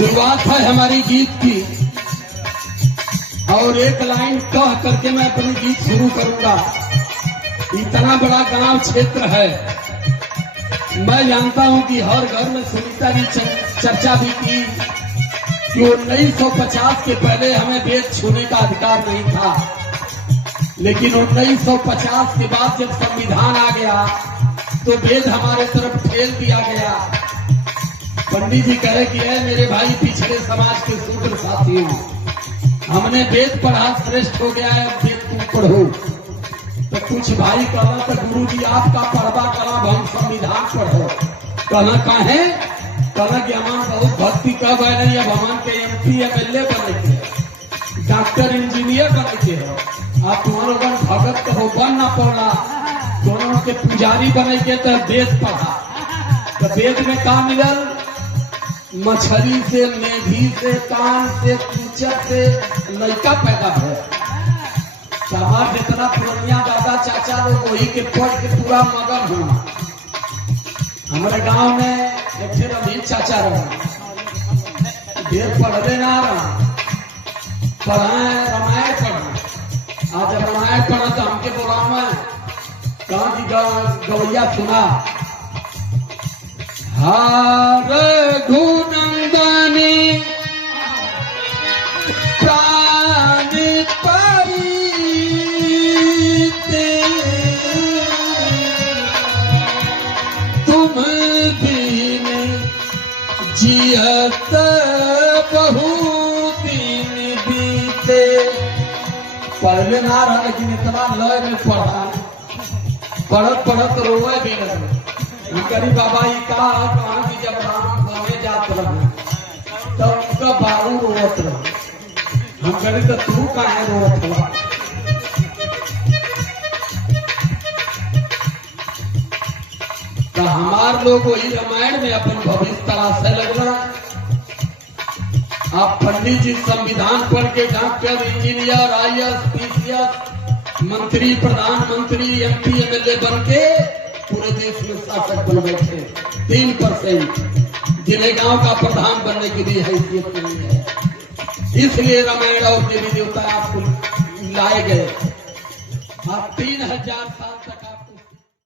शुरुआत है हमारी गीत की और एक लाइन कह करके मैं अपनी गीत शुरू करूंगा। इतना बड़ा गांव क्षेत्र है, मैं जानता हूं कि हर घर में सुनीता जी चर्चा भी की कि 1950 के पहले हमें वेद छूने का अधिकार नहीं था, लेकिन 1950 के बाद जब संविधान आ गया तो वेद हमारे तरफ ठेल दिया गया। पंडित जी कहे कि है मेरे भाई पिछड़े समाज के शूद्र साथियों, हमने वेद पढ़ा श्रेष्ठ हो गया है, अब वेद तुम पढ़ो। तो कुछ भाई कहा तो गुरु जी आपका पढ़वा करा, हम संविधान पढ़ो। कहना कहे कहना कि हमारे बहुत भक्ति कब है नहीं, अब हमारे के MP MLA बने के, डॉक्टर इंजीनियर बने के हो, आप तुम्हारो बन भगत कहो बन ना पड़ा, दोनों के पुजारी बने के तो वेद पढ़ा। तो वेद में का मिलल? मछली से, मेघी से, कान से, कीचड़ से लड़का पैदा हो। हमारे जितना पुरानिया दादा चाचा लोग वही के पढ़ के पूरा मगन हुआ। हमारे गांव में एक रवीन चाचा रहा, ढेर पढ़े ना रहा, पढ़ाए रामायण पढ़ा। आज रामायण पढ़ा तो हमके बोला मैं कहा की गवैया सुना, हार घुनंदनी प्राण परीते तुम बिन जियत बहु दिन बीते। पढ़ले ना रहा लेकिन इतना लय में पढ़ा, पढ़त पढ़त रोवे भी लगे। करी बाबा ही कहा कि जब राम गाँव जात रहे तो उनका बाबू रोवत रहे, हम करी तो तू काहे रोवत हुआ? तो हमार लोग वही रामायण में अपन भविष्य तराशे लग रहा। आप पंडित जी संविधान पढ़ के डॉक्टर इंजीनियर IAS PCS मंत्री प्रधानमंत्री MP MLA बन के पूरे देश में शासक बन बैठे। 3% जिन्हें गांव का प्रधान बनने की भी हैसियत नहीं है, इसलिए रामायण और देवी देवता आपको लाए गए। आप 3000 साल